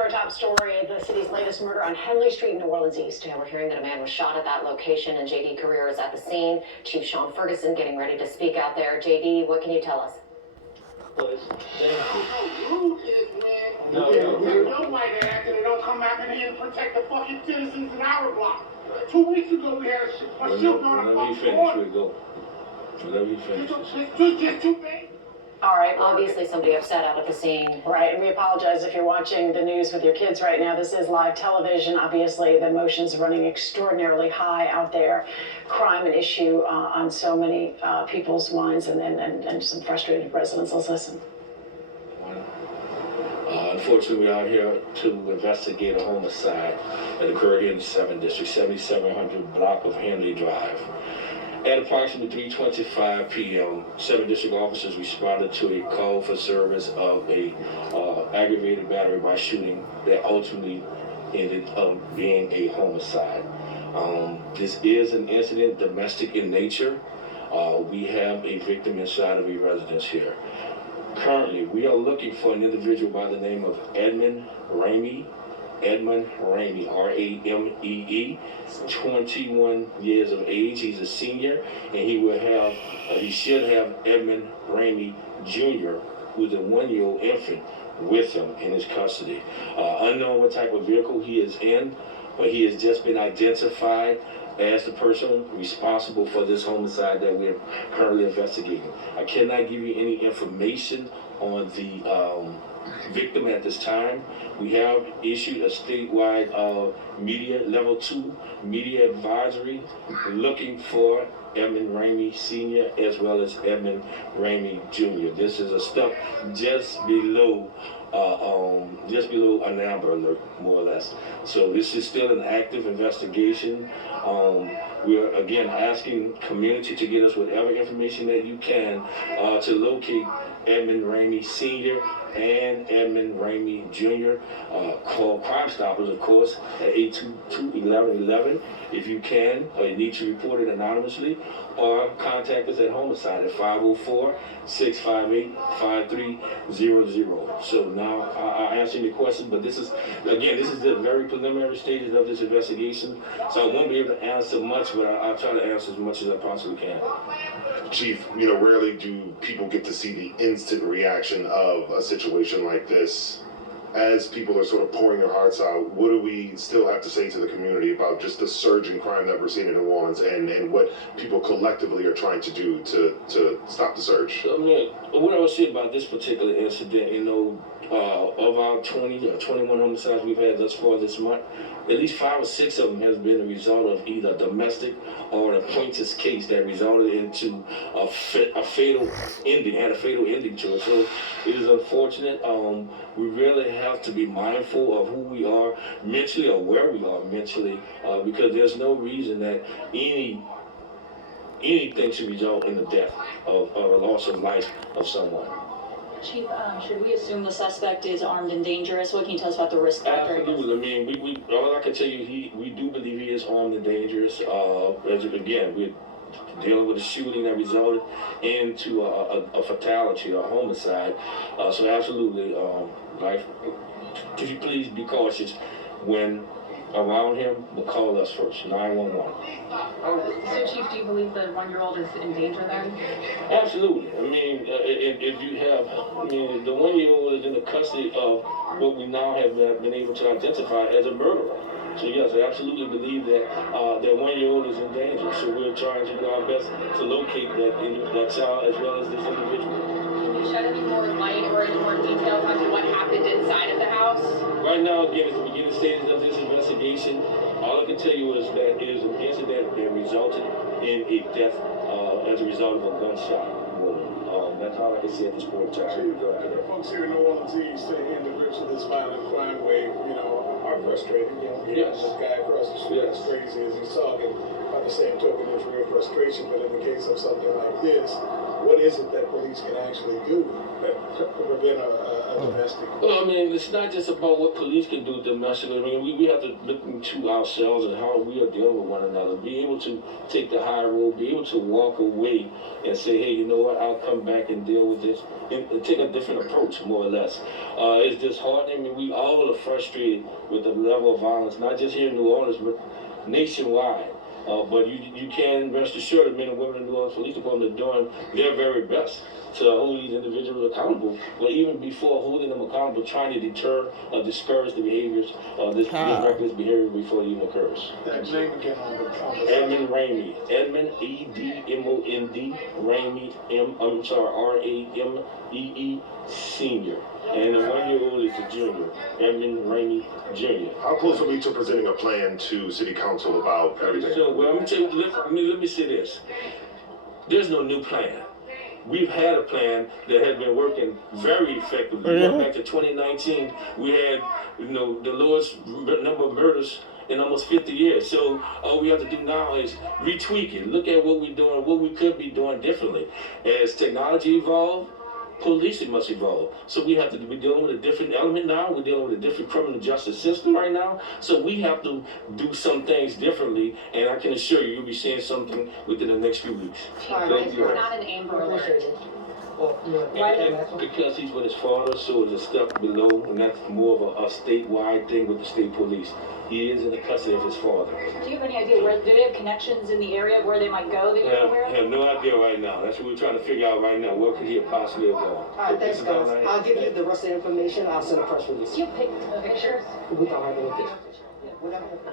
to our top story, the city's latest murder on Henley Street in New Orleans East. We're hearing that a man was shot at that location, and JD Career is at the scene. Chief Shaun Ferguson getting ready to speak out there. JD, what can you tell us? No, your white ass and they don't come out in here and protect the fucking citizens in our block. 2 weeks ago we had a shooting on a fucking corner. Whenever you finish. Just too big. All right, obviously somebody upset out at the scene. Right, and we apologize if you're watching the news with your kids right now. This is live television. Obviously, the emotions running extraordinarily high out there. Crime an issue on so many people's minds, and some frustrated residents. Let's listen. Unfortunately, we're out here to investigate a homicide that occurred here in the 7th District, 7700 block of Henley Drive. At approximately 3:25 p.m., 7th District officers responded to a call for service of a aggravated battery by shooting that ultimately ended up being a homicide. This is an incident domestic in nature. We have a victim inside of a residence here. Currently, we are looking for an individual by the name of Edmund Ramey, R-A-M-E-E, 21 years of age. He's a senior, and he should have Edmund Ramey Jr., who's a 1-year-old infant, with him in his custody. Unknown what type of vehicle he is in, but he has just been identified as the person responsible for this homicide that we're currently investigating. I cannot give you any information on the victim at this time. We have issued a statewide media level 2 media advisory looking for Edmund Ramey Sr. as well as Edmund Ramey Jr. This is a step just below an Amber Alert, more or less. So this is still an active investigation. We're again asking community to get us whatever information that you can to locate Edmund Ramey Sr. and Edmund Ramey Jr. Call Crime Stoppers, of course, at 822-1111 if you can, or you need to report it anonymously, or contact us at Homicide at 504-658-5300. So now I answered your question, but this is the very preliminary stages of this investigation, so I won't be able to answer much, but I'll try to answer as much as I possibly can. Chief, rarely do people get to see the instant reaction of a situation like this. As people are sort of pouring their hearts out, what do we still have to say to the community about just the surge in crime that we're seeing in New Orleans and what people collectively are trying to do to stop the surge? I mean, what I would say about this particular incident, of our 20 or 21 homicides we've had thus far this month, at least 5 or 6 of them has been a result of either domestic or an acquaintance case that resulted into a fatal ending, had a fatal ending to it. So it is unfortunate. We really have to be mindful of who we are mentally or where we are mentally, because there's no reason that anything should result in the death of a loss of life of someone. Chief, should we assume the suspect is armed and dangerous? What can you tell us about the risk factor? Absolutely. I mean, we all I can tell you, we do believe he is armed and dangerous. Again, we're dealing with a shooting that resulted into a fatality, a homicide. So absolutely, could you please be cautious when around him, but call us first, 911. So, Chief, do you believe the 1-year-old is in danger then? Absolutely. I mean, if you have, the 1-year-old is in the custody of what we now have been able to identify as a murderer. So yes, I absolutely believe that that 1-year-old is in danger. So we're trying to do our best to locate that child as well as this individual. Can you shed any more light or any more details on what happened inside of the house? Right now, again, at the beginning stages of this investigation, all I can tell you is that it is an incident that resulted in a death as a result of a gunshot wound. That's all I can say at this point in time. Folks here in New Orleans East in the grips of this violent crime wave, are frustrated. You know, Yes. this guy across the street Yes. as crazy as he's talking. By the same token, there's real frustration. But in the case of something like this, what is it that police can actually do to prevent a domestic? Well, I mean, it's not just about what police can do domestically. I mean, we have to look into ourselves and how we are dealing with one another. Be able to take the high road, be able to walk away and say, hey, you know what, I'll come back and deal with this, and take a different approach, more or less. It's disheartening. I mean, we all are frustrated with the level of violence, not just here in New Orleans, but nationwide. But you can rest assured the men and women in the New Orleans Police Department are doing their very best to hold these individuals accountable. But even before holding them accountable, trying to deter or discourage the behaviors, this reckless behavior before it even occurs. That name again on the Edmund Ramey. Edmund, E-D-M-O-N-D. Ramey, R-A-M-E-E, Senior. And the 1-year-old is the junior. Edmund Ramey, Jr. How close are we to presenting a plan to City Council about everything? So, well, I'm gonna tell you, let me say this. There's no new plan. We've had a plan that has been working very effectively. Going back to 2019, we had, the lowest number of murders in almost 50 years. So all we have to do now is retweak it. Look at what we're doing, what we could be doing differently. As technology evolves, policing must evolve. So we're dealing with a different element now. We're dealing with a different criminal justice system right now. So we have to do some things differently, and I can assure you, you'll be seeing something within the next few weeks. Thank you. It's not an Amber Alert. And because he's with his father, so it's a step below, and that's more of a statewide thing with the state police. He is in the custody of his father. Do you have any idea do they have connections in the area where they might go that you're aware I of? have no idea right now. That's what we're trying to figure out right now. Where could he have possibly have gone? All right, thanks, guys. I'll give you the rest of the information. I'll send a press release. Do you have pictures? We don't have any pictures.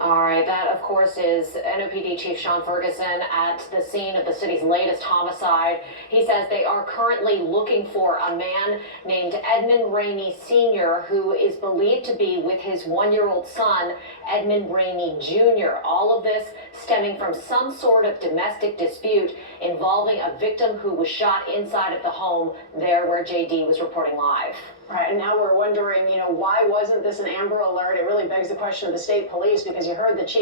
All right, that of course is NOPD Chief Shaun Ferguson at the scene of the city's latest homicide. He says they are currently looking for a man named Edmund Ramey Sr., who is believed to be with his 1-year-old son, Edmund Ramey Jr. All of this stemming from some sort of domestic dispute involving a victim who was shot inside of the home there where JD was reporting live. Right, and now we're wondering, why wasn't this an Amber Alert? It really begs the question of the state police, because you heard the chief